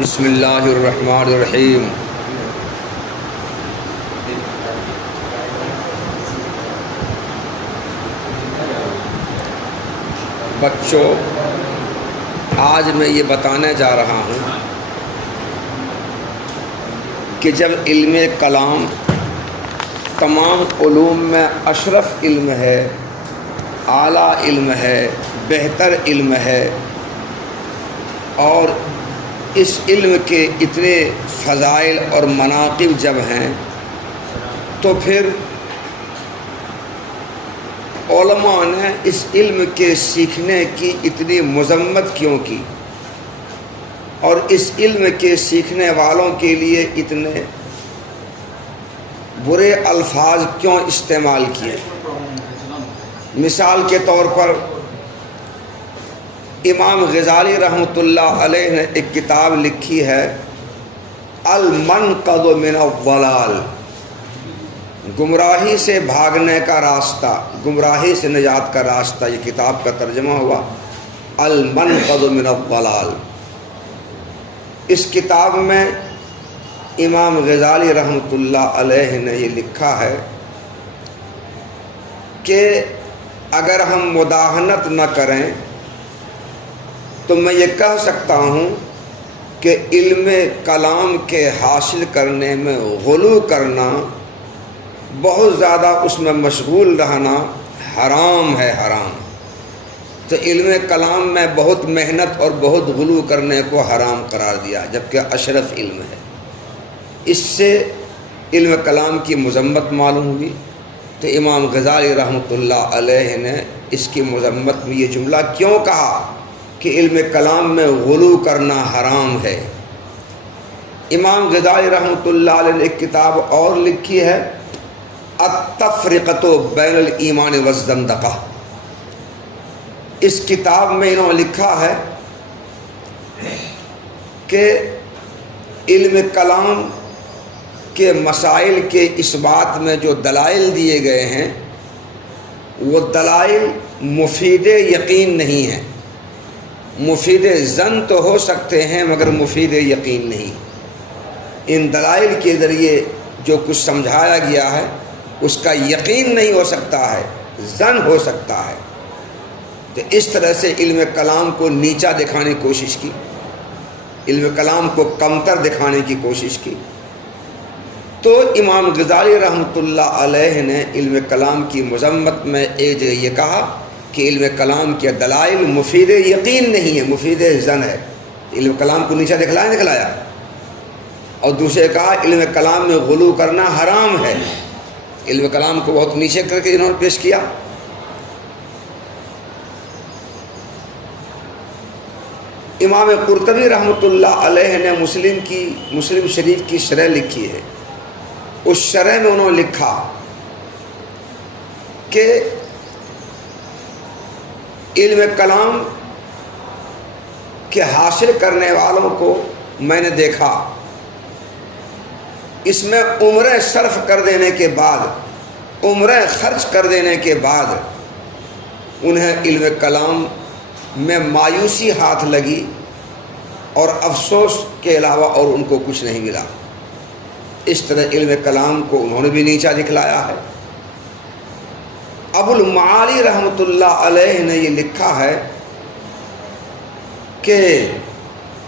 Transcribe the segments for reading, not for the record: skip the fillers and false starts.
بسم اللہ الرحمن الرحیم۔ بچوں، آج میں یہ بتانے جا رہا ہوں کہ جب علم کلام تمام علوم میں اشرف علم ہے، اعلیٰ علم ہے، بہتر علم ہے، اور اس علم کے اتنے فضائل اور مناقب جب ہیں تو پھر علماء نے اس علم کے سیکھنے کی اتنی مذمت کیوں کی، اور اس علم کے سیکھنے والوں کے لیے اتنے برے الفاظ کیوں استعمال کیے۔ مثال کے طور پر امام غزالی رحمۃ اللہ علیہ نے ایک کتاب لکھی ہے المنقذ من الضلال، گمراہی سے بھاگنے کا راستہ، گمراہی سے نجات کا راستہ، یہ کتاب کا ترجمہ ہوا المنقذ من الضلال۔ اس کتاب میں امام غزالی رحمۃ اللہ علیہ نے یہ لکھا ہے کہ اگر ہم مداہنت نہ کریں تو میں یہ کہہ سکتا ہوں کہ علم کلام کے حاصل کرنے میں غلو کرنا، بہت زیادہ اس میں مشغول رہنا حرام ہے، حرام۔ تو علم کلام میں بہت محنت اور بہت غلو کرنے کو حرام قرار دیا، جبکہ اشرف علم ہے۔ اس سے علم کلام کی مذمت معلوم ہوئی۔ تو امام غزالی رحمۃ اللہ علیہ نے اس کی مذمت میں یہ جملہ کیوں کہا کہ علم کلام میں غلو کرنا حرام ہے۔ امام غزالی رحمۃ اللہ علیہ نے ایک کتاب اور لکھی ہے التفرقۃ بین الایمان والزندقہ۔ اس کتاب میں انہوں نے لکھا ہے کہ علم کلام کے مسائل کے اس بات میں جو دلائل دیے گئے ہیں وہ دلائل مفید یقین نہیں ہیں، مفید ظن تو ہو سکتے ہیں مگر مفید یقین نہیں۔ ان دلائل کے ذریعے جو کچھ سمجھایا گیا ہے اس کا یقین نہیں ہو سکتا ہے، ظن ہو سکتا ہے۔ تو اس طرح سے علم کلام کو نیچا دکھانے کی کوشش کی، علم کلام کو کمتر دکھانے کی کوشش کی۔ تو امام غزالی رحمۃ اللہ علیہ نے علم کلام کی مذمت میں ایک جگہ یہ کہا کہ علم کلام کے دلائل مفید یقین نہیں ہے، مفید ظن ہے۔ علم کلام کو نیچا دکھلایا، اور دوسرے کہا علم کلام میں غلو کرنا حرام ہے۔ علم کلام کو بہت نیچے کر کے انہوں نے پیش کیا۔ امام قرطبی رحمۃ اللہ علیہ نے مسلم شریف کی شرح لکھی ہے۔ اس شرح میں انہوں نے لکھا کہ علم کلام کے حاصل کرنے والوں کو میں نے دیکھا، اس میں عمریں صرف کر دینے کے بعد، عمریں خرچ کر دینے کے بعد انہیں علم کلام میں مایوسی ہاتھ لگی اور افسوس کے علاوہ اور ان کو کچھ نہیں ملا۔ اس طرح علم کلام کو انہوں نے بھی نیچا دکھلایا ہے۔ ابو المعالی رحمۃ اللہ علیہ نے یہ لکھا ہے کہ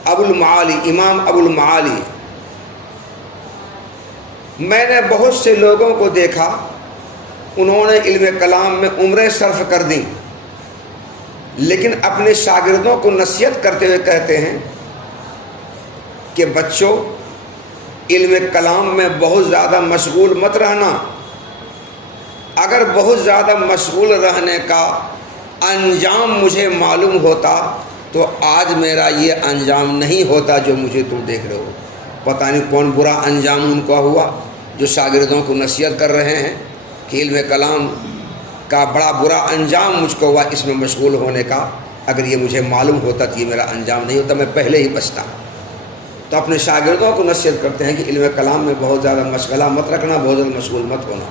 امام ابو المعالی، میں نے بہت سے لوگوں کو دیکھا انہوں نے علم کلام میں عمریں صرف کر دیں، لیکن اپنے شاگردوں کو نصیحت کرتے ہوئے کہتے ہیں کہ بچوں، علم کلام میں بہت زیادہ مشغول مت رہنا۔ اگر بہت زیادہ مشغول رہنے کا انجام مجھے معلوم ہوتا تو آج میرا یہ انجام نہیں ہوتا جو مجھے تم دیکھ رہے ہو۔ پتہ نہیں کون برا انجام ان کو ہوا جو شاگردوں کو نصیحت کر رہے ہیں کہ علم کلام کا بڑا برا انجام مجھ کو ہوا اس میں مشغول ہونے کا، اگر یہ مجھے معلوم ہوتا تو یہ میرا انجام نہیں ہوتا، میں پہلے ہی بچتا۔ تو اپنے شاگردوں کو نصیحت کرتے ہیں کہ علم کلام میں بہت زیادہ مشغلہ مت رکھنا، بہت زیادہ مشغول مت ہونا۔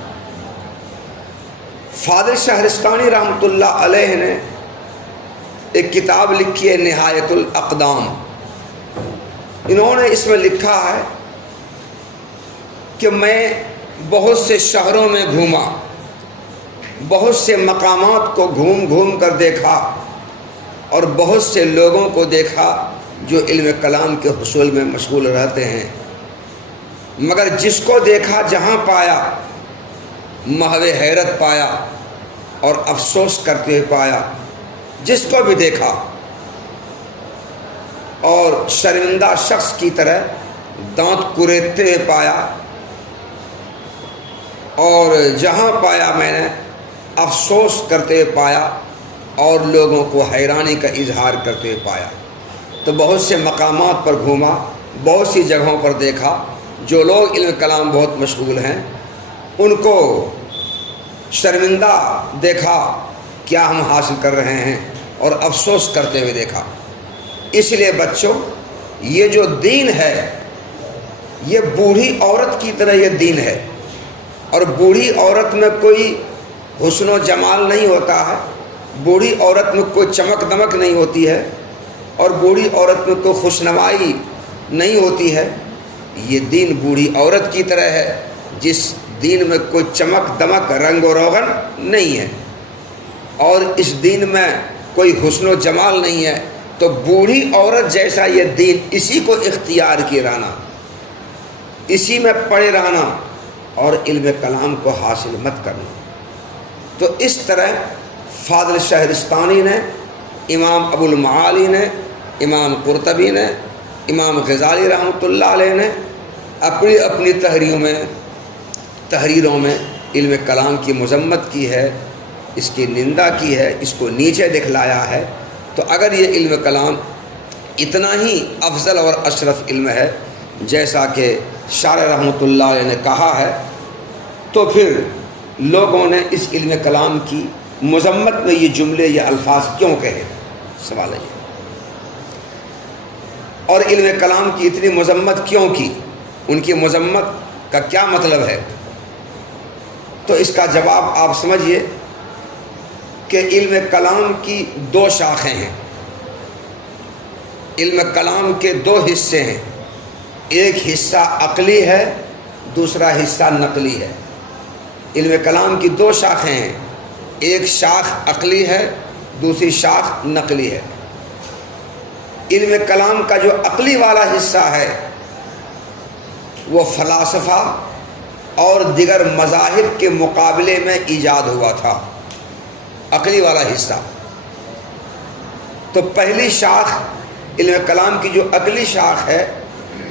فاضل شہرستانی رحمۃ اللہ علیہ نے ایک کتاب لکھی ہے نہایت الاقدام۔ انہوں نے اس میں لکھا ہے کہ میں بہت سے شہروں میں گھوما، بہت سے مقامات کو گھوم گھوم کر دیکھا، اور بہت سے لوگوں کو دیکھا جو علم کلام کے حصول میں مشغول رہتے ہیں، مگر جس کو دیکھا جہاں پایا محو حیرت پایا اور افسوس کرتے ہوئے پایا، جس کو بھی دیکھا اور شرمندہ شخص کی طرح دانت کریدتے ہوئے پایا، اور جہاں پایا میں نے افسوس کرتے ہوئے پایا اور لوگوں کو حیرانی کا اظہار کرتے ہوئے پایا۔ تو بہت سے مقامات پر گھوما، بہت سی جگہوں پر دیکھا، جو لوگ علم کلام بہت مشغول ہیں ان کو شرمندہ دیکھا کیا ہم حاصل کر رہے ہیں، اور افسوس کرتے ہوئے دیکھا۔ اس لیے بچوں، یہ جو دین ہے یہ بوڑھی عورت کی طرح یہ دین ہے، اور بوڑھی عورت میں کوئی حسن و جمال نہیں ہوتا ہے، بوڑھی عورت میں کوئی چمک دمک نہیں ہوتی ہے، اور بوڑھی عورت میں کوئی خوشنمائی نہیں ہوتی ہے۔ یہ دین بوڑھی عورت کی طرح ہے جس دین میں کوئی چمک دمک رنگ و روغن نہیں ہے، اور اس دین میں کوئی حسن و جمال نہیں ہے۔ تو بوڑھی عورت جیسا یہ دین، اسی کو اختیار کیے رہنا، اسی میں پڑے رہنا، اور علم کلام کو حاصل مت کرنا۔ تو اس طرح فاضل شہرستانی نے، امام ابو المعالی نے، امام قرطبی نے، امام غزالی رحمۃ اللہ علیہ نے اپنی اپنی تحریروں میں علم کلام کی مذمت کی ہے، اس کی نندا کی ہے، اس کو نیچے دکھلایا ہے۔ تو اگر یہ علم کلام اتنا ہی افضل اور اشرف علم ہے جیسا کہ شارح رحمۃ اللہ علیہ نے کہا ہے، تو پھر لوگوں نے اس علم کلام کی مذمت میں یہ جملے، یہ الفاظ کیوں کہے؟ سوال ہے یہ۔ اور علم کلام کی اتنی مذمت کیوں کی؟ ان کی مذمت کا کیا مطلب ہے؟ تو اس کا جواب آپ سمجھیے کہ علم کلام کی دو شاخیں ہیں، علم کلام کے دو حصے ہیں، ایک حصہ عقلی ہے، دوسرا حصہ نقلی ہے۔ علم کلام کی دو شاخیں ہیں، ایک شاخ عقلی ہے، دوسری شاخ نقلی ہے۔ علم کلام کا جو عقلی والا حصہ ہے وہ فلاسفہ اور دیگر مذاہب کے مقابلے میں ایجاد ہوا تھا، عقلی والا حصہ۔ تو پہلی شاخ علم کلام کی جو عقلی شاخ ہے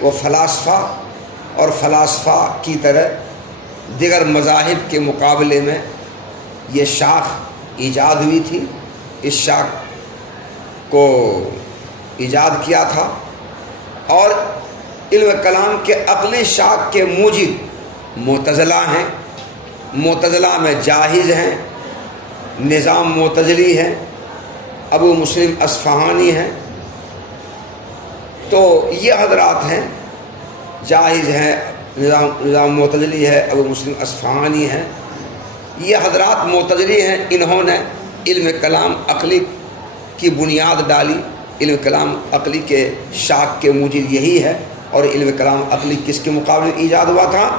وہ فلاسفہ اور فلاسفہ کی طرح دیگر مذاہب کے مقابلے میں یہ شاخ ایجاد ہوئی تھی۔ اس شاخ کو ایجاد کیا تھا، اور علم کلام کے عقلی شاخ کے موجب معتزلہ ہیں، معتزلہ میں جاہز ہیں، نظام معتزلی ہے، ابو مسلم اصفہانی ہیں۔ تو یہ حضرات ہیں، جاہز ہیں، نظام معتزلی ہے، ابو مسلم اصفہانی ہیں۔ یہ حضرات معتزلی ہیں، انہوں نے علم کلام عقلی کی بنیاد ڈالی۔ علم کلام عقلی کے شاخ کے موجب یہی ہے، اور علم کلام عقلی کس کے مقابلے میں ایجاد ہوا تھا؟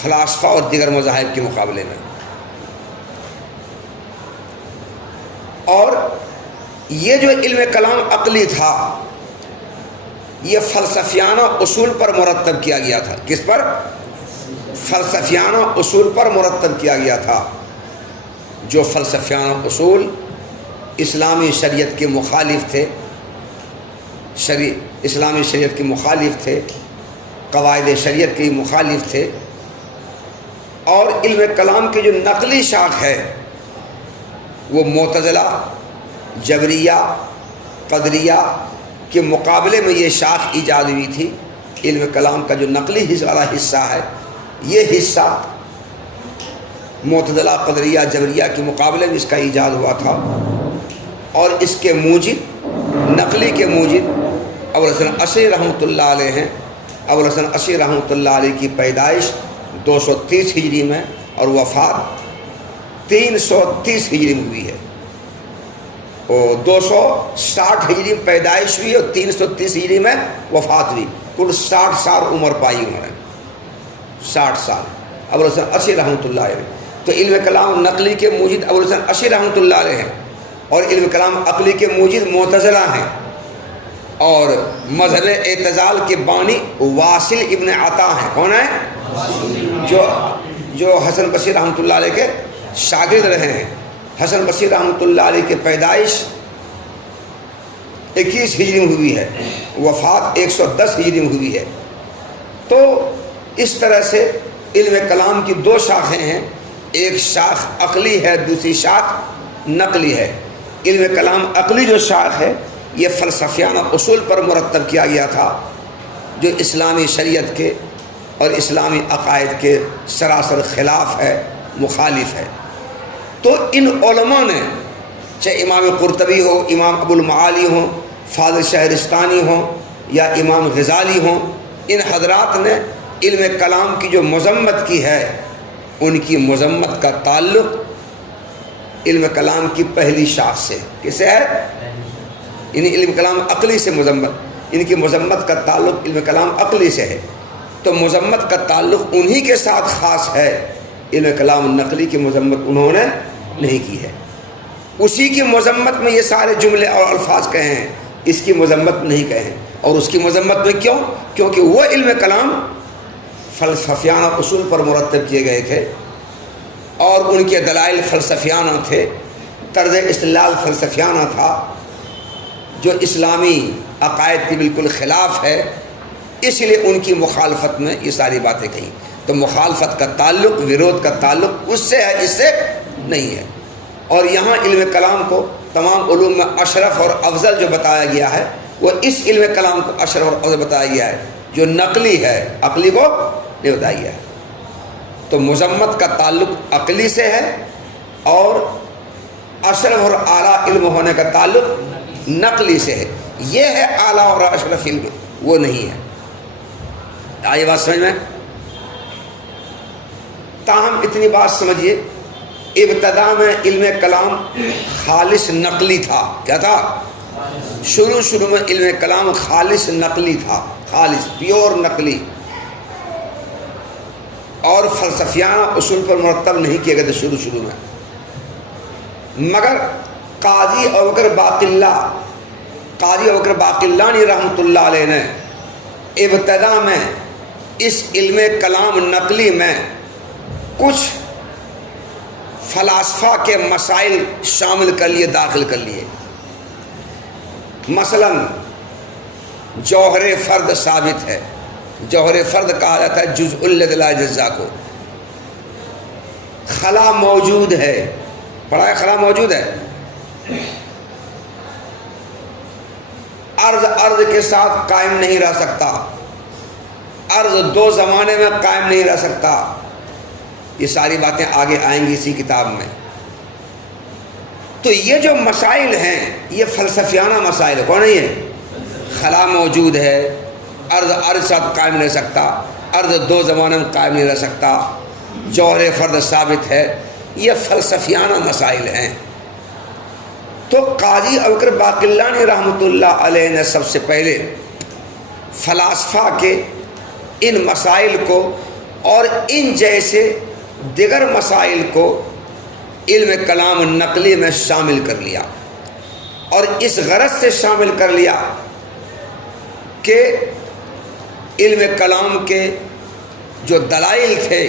فلاسفہ اور دیگر مذاہب کے مقابلے میں۔ اور یہ جو علم کلام عقلی تھا یہ فلسفیانہ اصول پر مرتب کیا گیا تھا۔ کس پر؟ فلسفیانہ اصول پر مرتب کیا گیا تھا، جو فلسفیانہ اصول اسلامی شریعت کے مخالف تھے، اسلامی شریعت کے مخالف تھے، قواعد شریعت کے مخالف تھے۔ اور علم کلام کی جو نقلی شاخ ہے وہ معتزلہ، جبریہ، قدریہ کے مقابلے میں یہ شاخ ایجاد ہوئی تھی۔ علم کلام کا جو نقلی والا حصہ ہے یہ حصہ معتزلہ، قدریہ، جبریہ کے مقابلے میں اس کا ایجاد ہوا تھا، اور اس کے موجب، نقلی کے موجب ابوالحسن عشری رحمۃ اللہ علیہ ہیں۔ ابوالحسن عشری رحمۃ اللہ علیہ کی پیدائش 230 ہجری میں اور وفات 330 ہجری میں ہوئی ہے۔ 260 ہجری میں پیدائش ہوئی اور 330 ہجری میں وفات ہوئی۔ کل 60 سال عمر پائی انہوں نے، 60 سال ابوالحسن عشری رحمۃ اللہ علیہ۔ تو علم کلام نقلی کے موجد ابوالحسن عشری رحمۃ اللہ علیہ ہیں، اور علم کلام عقلی کے موجد معتزلہ ہیں، اور مذہب اعتزال کے بانی واصل ابن عطا ہیں۔ کون ہیں؟ جو حسن بصری رحمۃ اللہ علیہ کے شاگرد رہے ہیں۔ حسن بصری رحمۃ اللہ علیہ کی پیدائش 21 ہجری میں ہوئی ہے، وفات 110 ہجری میں ہوئی ہے۔ تو اس طرح سے علم کلام کی 2 شاخیں ہیں، ایک شاخ عقلی ہے، دوسری شاخ نقلی ہے۔ علم کلام عقلی جو شاخ ہے یہ فلسفیانہ اصول پر مرتب کیا گیا تھا، جو اسلامی شریعت کے اور اسلامی عقائد کے سراسر خلاف ہے، مخالف ہے۔ تو ان علماء نے، چاہے امام قرطبی ہو، امام ابو المعالی ہوں، فاضل شہرستانی ہوں یا امام غزالی ہوں، ان حضرات نے علم کلام کی جو مذمت کی ہے، ان کی مذمت کا تعلق علم کلام کی پہلی شاخ سے کسے ہے؟ یعنی علم کلام عقلی سے مذمت، ان کی مذمت کا تعلق علم کلام عقلی سے ہے۔ تو مذمت کا تعلق انہی کے ساتھ خاص ہے، علم کلام نقلی کی مذمت انہوں نے نہیں کی ہے۔ اسی کی مذمت میں یہ سارے جملے اور الفاظ کہے ہیں، اس کی مذمت نہیں کہے ہیں۔ اور اس کی مذمت میں کیوں؟ کیونکہ وہ علم کلام فلسفیانہ اصول پر مرتب کیے گئے تھے، اور ان کے دلائل فلسفیانہ تھے، طرز استدلال فلسفیانہ تھا، جو اسلامی عقائد کے بالکل خلاف ہے۔ اس لیے ان کی مخالفت میں یہ ساری باتیں کہیں۔ تو مخالفت کا تعلق، ورود کا تعلق اس سے ہے، اس سے نہیں ہے۔ اور یہاں علم کلام کو تمام علوم میں اشرف اور افضل جو بتایا گیا ہے، وہ اس علم کلام کو اشرف اور افضل بتایا گیا ہے جو نقلی ہے، عقلی کو نہیں بتایا گیا ہے۔ تو مذمت کا تعلق عقلی سے ہے، اور اشرف اور اعلیٰ علم ہونے کا تعلق نقلی سے ہے۔ یہ ہے اعلیٰ اور اشرف علم، وہ نہیں ہے۔ آئی بات سمجھ میں؟ تاہم اتنی بات سمجھیے، ابتدا میں علم کلام خالص نقلی تھا۔ کیا تھا؟ شروع میں علم کلام خالص نقلی تھا، خالص پیور نقلی، اور فلسفیانہ اصول پر مرتب نہیں کیے گئے تھے شروع میں۔ مگر قاضی ابوبکر باقلانی رحمۃ اللہ علیہ نے ابتدا میں اس علم کلام نقلی میں کچھ فلاسفہ کے مسائل شامل کر لیے، داخل کر لیے۔ مثلا جوہر فرد ثابت ہے، جوہر فرد کہا جاتا ہے جزء الذی لا یجزا کو۔ خلا موجود ہے، پڑھا ہے؟ خلا موجود ہے۔ عرض کے ساتھ قائم نہیں رہ سکتا، عرض 2 زمانے میں قائم نہیں رہ سکتا۔ یہ ساری باتیں آگے آئیں گی اسی کتاب میں۔ تو یہ جو مسائل ہیں یہ فلسفیانہ مسائل، کون ہے یہ؟ خلا موجود ہے، عرض ساتھ قائم رہ سکتا، عرض 2 زمانے میں قائم نہیں رہ سکتا، جوہر فرد ثابت ہے، یہ فلسفیانہ مسائل ہیں۔ تو قاضی ابوبکر باقلانی رحمۃ اللہ علیہ نے سب سے پہلے فلاسفہ کے ان مسائل کو اور ان جیسے دیگر مسائل کو علم کلام نقلی میں شامل کر لیا، اور اس غرض سے شامل کر لیا کہ علم کلام کے جو دلائل تھے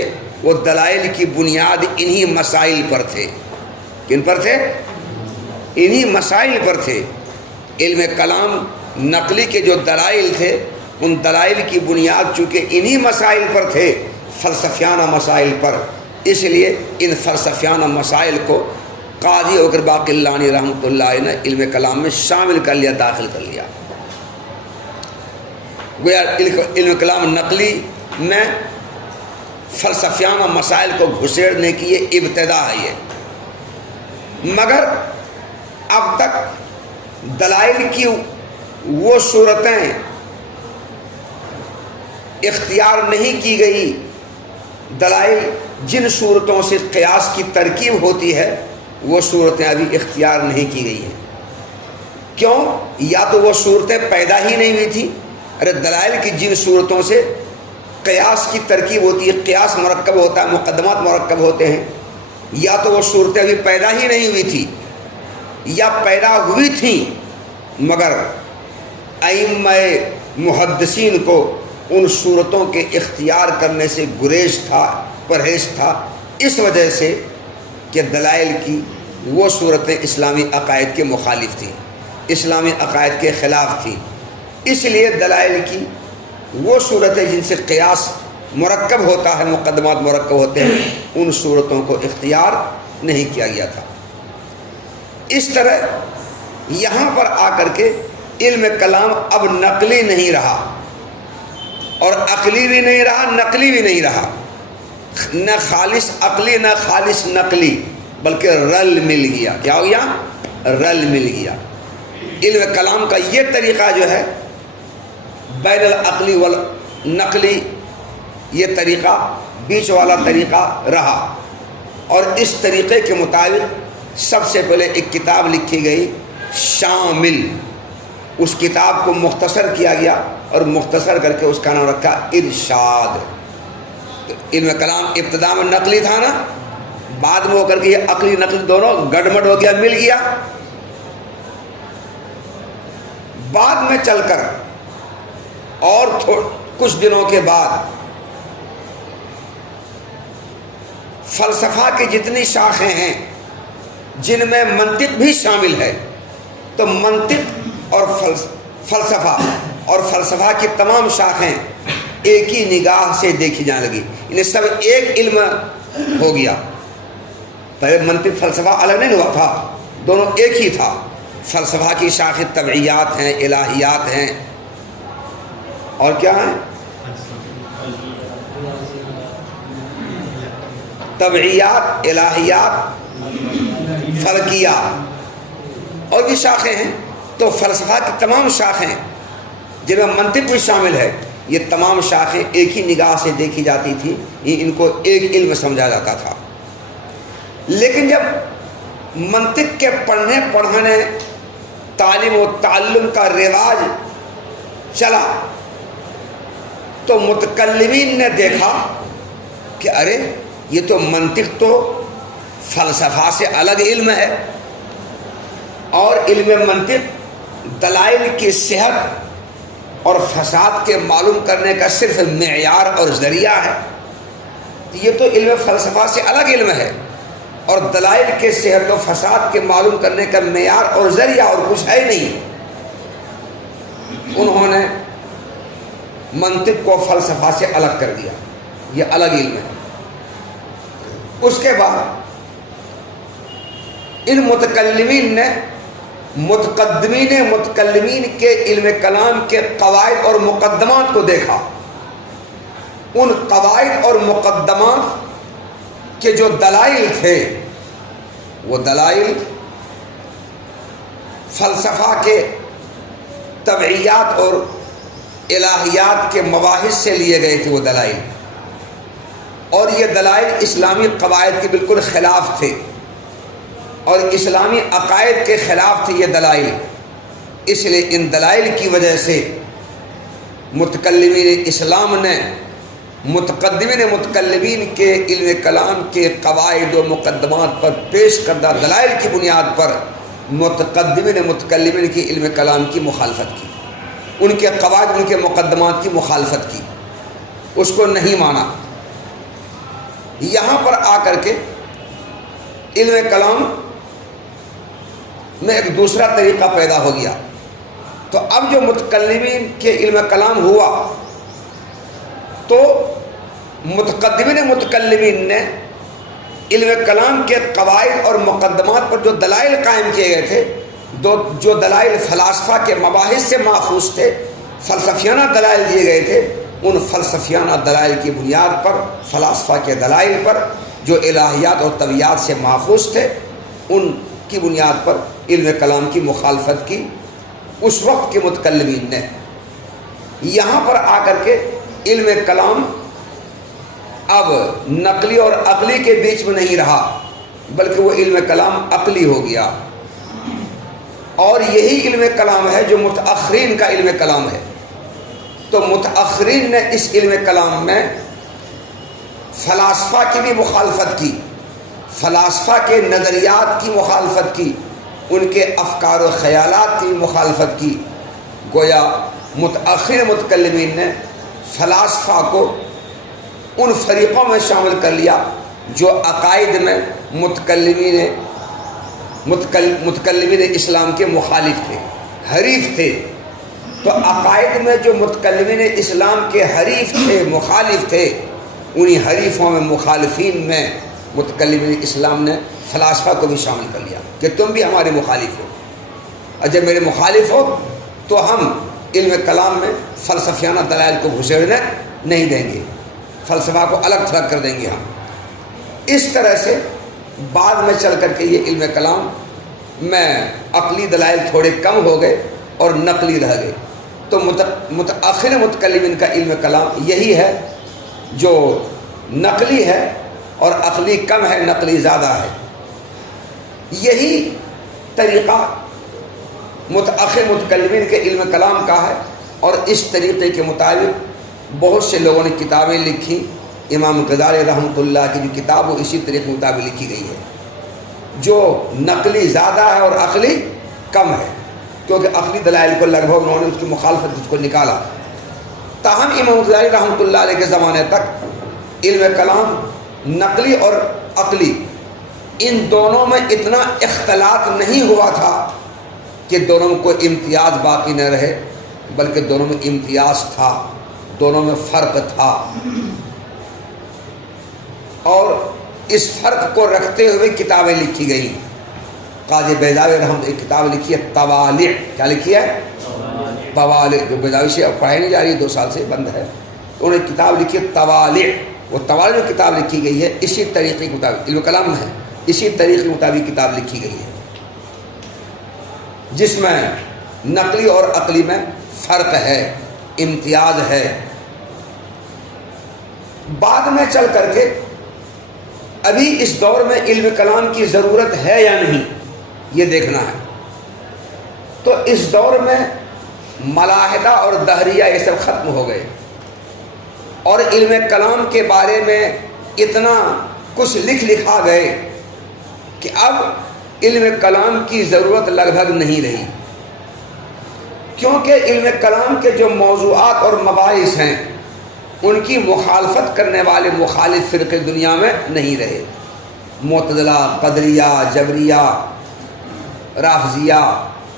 وہ دلائل کی بنیاد انہی مسائل پر تھے۔ کن پر تھے؟ انہی مسائل پر تھے۔ علم کلام نقلی کے جو دلائل تھے، ان دلائل کی بنیاد چونکہ انہی مسائل پر تھے، فلسفیانہ مسائل پر، اس لیے ان فلسفیانہ مسائل کو قاضی ابوبکر باقلانی رحمۃ اللہ علیہ نے علم کلام میں شامل کر لیا، داخل کر لیا۔ گویا علم کلام نقلی میں فلسفیانہ مسائل کو گھسیڑنے کی یہ ابتدا ہے یہ۔ مگر اب تک دلائل کی وہ صورتیں اختیار نہیں کی گئی، دلائل جن صورتوں سے قیاس کی ترکیب ہوتی ہے وہ صورتیں ابھی اختیار نہیں کی گئی ہیں۔ کیوں؟ یا تو وہ صورتیں پیدا ہی نہیں ہوئی تھیں، ارے دلائل کی جن صورتوں سے قیاس کی ترکیب ہوتی ہے، قیاس مرکب ہوتا ہے، مقدمات مرکب ہوتے ہیں، یا تو وہ صورتیں ابھی پیدا ہی نہیں ہوئی تھی یا پیدا ہوئی تھیں مگر ائمہ محدثین کو ان صورتوں کے اختیار کرنے سے گریز تھا، پرہیز تھا، اس وجہ سے کہ دلائل کی وہ صورتیں اسلامی عقائد کے مخالف تھیں، اسلامی عقائد کے خلاف تھیں، اس لیے دلائل کی وہ صورتیں جن سے قیاس مرکب ہوتا ہے، مقدمات مرکب ہوتے ہیں، ان صورتوں کو اختیار نہیں کیا گیا تھا۔ اس طرح یہاں پر آ کر کے علم کلام اب نقلی نہیں رہا اور عقلی بھی نہیں رہا، نقلی بھی نہیں رہا، نہ خالص عقلی نہ خالص نقلی، بلکہ رل مل گیا۔ کیا ہو گیا؟ رل مل گیا۔ علم کلام کا یہ طریقہ جو ہے بین العقلی والنقلی، یہ طریقہ بیچ والا طریقہ رہا، اور اس طریقے کے مطابق سب سے پہلے ایک کتاب لکھی گئی شامل، اس کتاب کو مختصر کیا گیا اور مختصر کر کے اس کا نام رکھا ارشاد۔ تو علم کلام ابتدا میں نقلی تھا نا، بعد میں ہو کر کے یہ عقلی نقلی دونوں گڑمڑ ہو گیا، مل گیا۔ بعد میں چل کر اور کچھ دنوں کے بعد فلسفہ کی جتنی شاخیں ہیں جن میں منطق بھی شامل ہے، تو منطق اور فلسفہ اور فلسفہ کی تمام شاخیں ایک ہی نگاہ سے دیکھی جانے لگی، انہیں سب ایک علم ہو گیا۔ پہلے منطق فلسفہ الگ نہیں ہوا تھا، دونوں ایک ہی تھا۔ فلسفہ کی شاخیں طبعیات ہیں، الہیات ہیں، اور کیا ہیں؟ طبعیات، الہیات، فلکیات، اور بھی شاخیں ہیں۔ تو فلسفہ کی تمام شاخیں جن میں منطق بھی شامل ہے، یہ تمام شاخیں ایک ہی نگاہ سے دیکھی جاتی تھی، ان کو ایک علم سمجھا جاتا تھا۔ لیکن جب منطق کے پڑھنے پڑھانے، تعلیم و تعلم کا رواج چلا تو متکلمین نے دیکھا کہ ارے یہ تو منطق تو فلسفہ سے الگ علم ہے، اور علم منطق دلائل کی صحت اور فساد کے معلوم کرنے کا صرف معیار اور ذریعہ ہے۔ یہ تو علم فلسفہ سے الگ علم ہے، اور دلائل کے صحت و فساد کے معلوم کرنے کا معیار اور ذریعہ اور کچھ ہے نہیں۔ انہوں نے منطق کو فلسفہ سے الگ کر دیا، یہ الگ علم ہے۔ اس کے بعد ان متکلمین نے متکلمین کے علم کلام کے قواعد اور مقدمات کو دیکھا۔ ان قواعد اور مقدمات کے جو دلائل تھے، وہ دلائل فلسفہ کے طبعیات اور الہیات کے مباحث سے لیے گئے تھے وہ دلائل، اور یہ دلائل اسلامی قواعد کے بالکل خلاف تھے اور اسلامی عقائد کے خلاف تھے یہ دلائل۔ اس لیے ان دلائل کی وجہ سے متکلمین اسلام نے متکلمین کے علم کلام کے قواعد و مقدمات پر پیش کردہ دلائل کی بنیاد پر متکلمین کی علم کلام کی مخالفت کی، ان کے قواعد، ان کے مقدمات کی مخالفت کی، اس کو نہیں مانا۔ یہاں پر آ کر کے علم کلام میں ایک دوسرا طریقہ پیدا ہو گیا۔ تو اب جو متکلمین کے علم کلام ہوا تو متکلمین نے علم کلام کے قواعد اور مقدمات پر جو دلائل قائم کیے گئے تھے، جو دلائل فلاسفہ کے مباحث سے ماخوذ تھے، فلسفیانہ دلائل دیے گئے تھے، ان فلسفیانہ دلائل کی بنیاد پر، فلاسفہ کے دلائل پر جو الہیات اور طبیعیات سے ماخوذ تھے، ان کی بنیاد پر علم کلام کی مخالفت کی اس وقت کے متکلمین نے۔ یہاں پر آ کر کے علم کلام اب نقلی اور عقلی کے بیچ میں نہیں رہا، بلکہ وہ علم کلام عقلی ہو گیا، اور یہی علم کلام ہے جو متأخرین کا علم کلام ہے۔ تو متأخرین نے اس علم کلام میں فلاسفہ کی بھی مخالفت کی، فلاسفہ کے نظریات کی مخالفت کی، ان کے افکار و خیالات کی مخالفت کی۔ گویا متأخر متکلمین نے فلاسفہ کو ان فریقوں میں شامل کر لیا جو عقائد میں متکلمین اسلام کے مخالف تھے، حریف تھے۔ تو عقائد میں جو متکلمین اسلام کے حریف تھے، مخالف تھے، انہی حریفوں میں، مخالفین میں متکلمین اسلام نے فلاسفہ کو بھی شامل کر لیا کہ تم بھی ہمارے مخالف ہو، اور جب میرے مخالف ہو تو ہم علم کلام میں فلسفیانہ دلائل کو گھسیڑنے نہیں دیں گے، فلسفہ کو الگ تھلگ کر دیں گے ہم۔ اس طرح سے بعد میں چل کر کے یہ علم کلام میں عقلی دلائل تھوڑے کم ہو گئے اور نقلی رہ گئے۔ تو متأخر متکلمین کا علم کلام یہی ہے جو نقلی ہے، اور عقلی کم ہے، نقلی زیادہ ہے۔ یہی طریقہ متأخر متکلمین کے علم کلام کا ہے، اور اس طریقے کے مطابق بہت سے لوگوں نے کتابیں لکھی۔ امام غزالی رحمۃ اللہ کی جو کتاب وہ اسی طریقے کے مطابق لکھی گئی ہے، جو نقلی زیادہ ہے اور عقلی کم ہے، کیونکہ عقلی دلائل کو لگ بھگ انہوں نے اس کی مخالفت اس کو نکالا۔ تاہم امام غزالی رحمۃ اللہ علیہ کے زمانے تک علم کلام نقلی اور عقلی ان دونوں میں اتنا اختلاط نہیں ہوا تھا کہ دونوں کو امتیاز باقی نہ رہے، بلکہ دونوں میں امتیاز تھا، دونوں میں فرق تھا، اور اس فرق کو رکھتے ہوئے کتابیں لکھی گئیں۔ قاضی بیضاوی رحمۃ ایک کتاب لکھی ہے طوالع، کیا لکھی ہے؟ طوالع، جو بیضاوی سے اب پڑھائی نہیں جا رہی، 2 سال سے بند ہے، تو انہوں نے کتاب لکھی ہے طوالع۔ وہ طوالع جو کتاب لکھی گئی ہے اسی طریقے کے مطابق، علم کلام میں ہے، اسی طریقے کے مطابق کتاب لکھی گئی ہے، جس میں نقلی اور عقلی میں فرق ہے، امتیاز ہے۔ بعد میں چل کر کے ابھی اس دور میں علم کلام کی ضرورت ہے یا نہیں، یہ دیکھنا ہے۔ تو اس دور میں ملاحدہ اور دہریہ یہ سب ختم ہو گئے، اور علم کلام کے بارے میں اتنا کچھ لکھا گئے کہ اب علم کلام کی ضرورت لگ بھگ نہیں رہی، کیونکہ علم کلام کے جو موضوعات اور مباحث ہیں ان کی مخالفت کرنے والے مخالف فرقے دنیا میں نہیں رہے۔ معتزلہ، قدریہ، جبریہ، رافضیہ،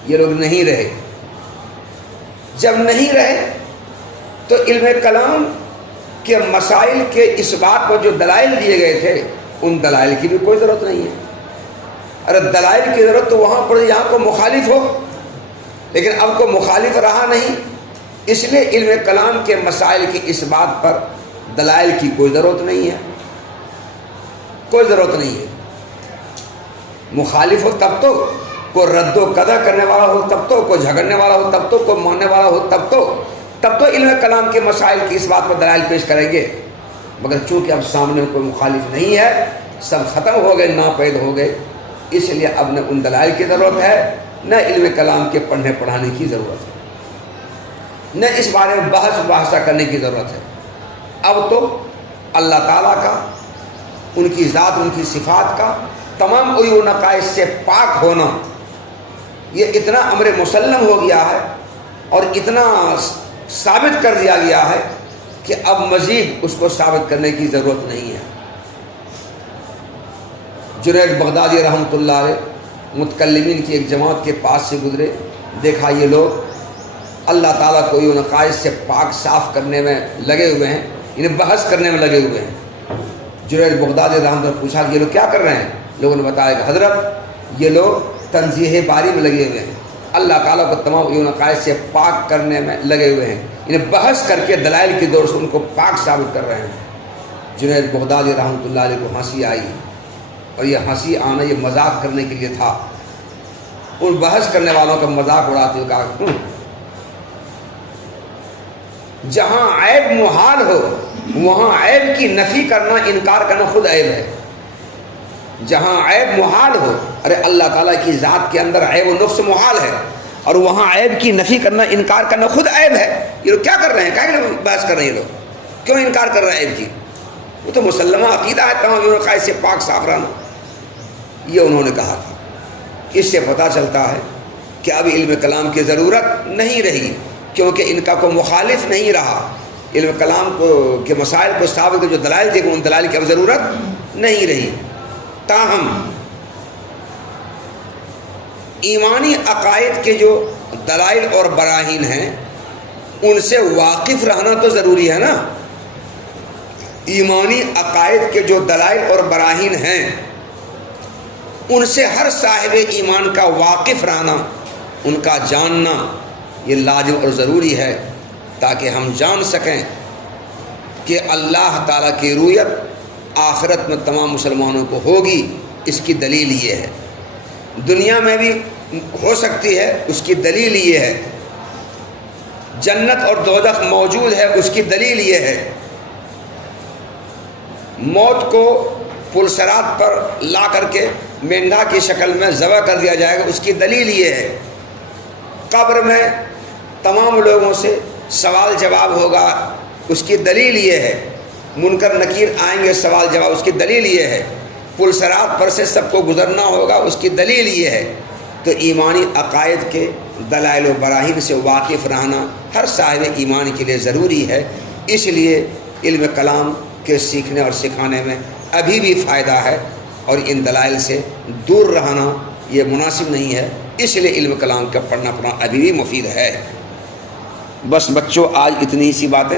یہ لوگ نہیں رہے۔ جب نہیں رہے تو علم کلام کے مسائل کے اثبات پر جو دلائل دیے گئے تھے ان دلائل کی بھی کوئی ضرورت نہیں ہے۔ ارے دلائل کی ضرورت تو وہاں پر یہاں کو مخالف ہو، لیکن اب کو مخالف رہا نہیں، اس لیے علم کلام کے مسائل کی اثبات پر دلائل کی کوئی ضرورت نہیں ہے، کوئی ضرورت نہیں ہے۔ مخالف ہو تب تو، کوئی رد و قدع کرنے والا ہو تب تو، کوئی جھگڑنے والا ہو تب تو، کوئی ماننے والا ہو تب تو علم کلام کے مسائل کی اثبات پر دلائل پیش کریں گے۔ مگر چونکہ اب سامنے کوئی مخالف نہیں ہے، سب ختم ہو گئے، ناپید ہو گئے، اس لیے اب نہ ان دلائل کی ضرورت ہے، نہ علم کلام کے پڑھنے پڑھانے کی ضرورت ہے، نہ اس بارے میں بحث مباحثہ کرنے کی ضرورت ہے۔ اب تو اللہ تعالیٰ کا، ان کی ذات، ان کی صفات کا تمام عیوب و نقائص سے پاک ہونا یہ اتنا امر مسلم ہو گیا ہے اور اتنا ثابت کر دیا گیا ہے کہ اب مزید اس کو ثابت کرنے کی ضرورت نہیں ہے۔ جنید بغدادی رحمۃ اللہ علیہ متکلمین کی ایک جماعت کے پاس سے گزرے، دیکھا یہ لوگ اللہ تعالیٰ کو یہ نقائص سے پاک صاف کرنے میں لگے ہوئے ہیں، انہیں بحث کرنے میں لگے ہوئے ہیں۔ جنید بغدادی رحمۃ اللہ پوچھا کہ یہ لوگ کیا کر رہے ہیں؟ لوگوں نے بتایا کہ حضرت یہ لوگ تنزیہ باری میں لگے ہوئے ہیں، اللہ تعالیٰ کو تمام یہ نقائص سے پاک کرنے میں لگے ہوئے ہیں، انہیں بحث کر کے دلائل کی دور سے ان کو پاک ثابت کر رہے ہیں۔ جنید بغدادی رحمۃ اللہ علیہ کو ہنسی آئی، اور یہ ہنسی آنا یہ مذاق کرنے کے لیے تھا۔ ان بحث کرنے والوں کا مذاق اڑاتے ہوئے کہا جہاں عیب محال ہو وہاں عیب کی نفی کرنا، انکار کرنا خود عیب ہے۔ جہاں عیب محال ہو، ارے اللہ تعالیٰ کی ذات کے اندر عیب و نقص محال ہے، اور وہاں عیب کی نفی کرنا، انکار کرنا خود عیب ہے. یہ لوگ کیا کر رہے ہیں؟ کیا بحث کر رہے ہیں یہ لوگ؟ کیوں انکار کر رہے ہیں عیب کی؟ وہ تو مسلمہ عقیدہ ہے تمام عقائد سے پاک صاف رہنا. یہ انہوں نے کہا تھا. اس سے پتہ چلتا ہے کہ اب علم کلام کی ضرورت نہیں رہی، کیونکہ ان کا کوئی مخالف نہیں رہا. علم کلام کو کے مسائل کو ثابت جو دلائل دے گئے ان دلائل کی اب ضرورت نہیں رہی. تاہم ایمانی عقائد کے جو دلائل اور براہین ہیں ان سے واقف رہنا تو ضروری ہے نا. ایمانی عقائد کے جو دلائل اور براہین ہیں ان سے ہر صاحب ایمان کا واقف رہنا، ان کا جاننا یہ لازم اور ضروری ہے، تاکہ ہم جان سکیں کہ اللہ تعالیٰ کی رؤیت آخرت میں تمام مسلمانوں کو ہوگی. اس کی دلیل یہ ہے. دنیا میں بھی ہو سکتی ہے، اس کی دلیل یہ ہے. جنت اور دوزخ موجود ہے، اس کی دلیل یہ ہے. موت کو پلسرات پر لا کر کے مینڈھا کی شکل میں ذبح کر دیا جائے گا، اس کی دلیل یہ ہے. قبر میں تمام لوگوں سے سوال جواب ہوگا، اس کی دلیل یہ ہے. منکر نکیر آئیں گے، سوال جواب، اس کی دلیل یہ ہے. پلسرات پر سے سب کو گزرنا ہوگا، اس کی دلیل یہ ہے. تو ایمانی عقائد کے دلائل و براہین سے واقف رہنا ہر صاحب ایمان کے لیے ضروری ہے. اس لیے علم کلام کے سیکھنے اور سکھانے میں ابھی بھی فائدہ ہے، اور ان دلائل سے دور رہنا یہ مناسب نہیں ہے. اس لیے علم کلام کا پڑھنا ابھی بھی مفید ہے. بس بچوں، آج اتنی سی باتیں.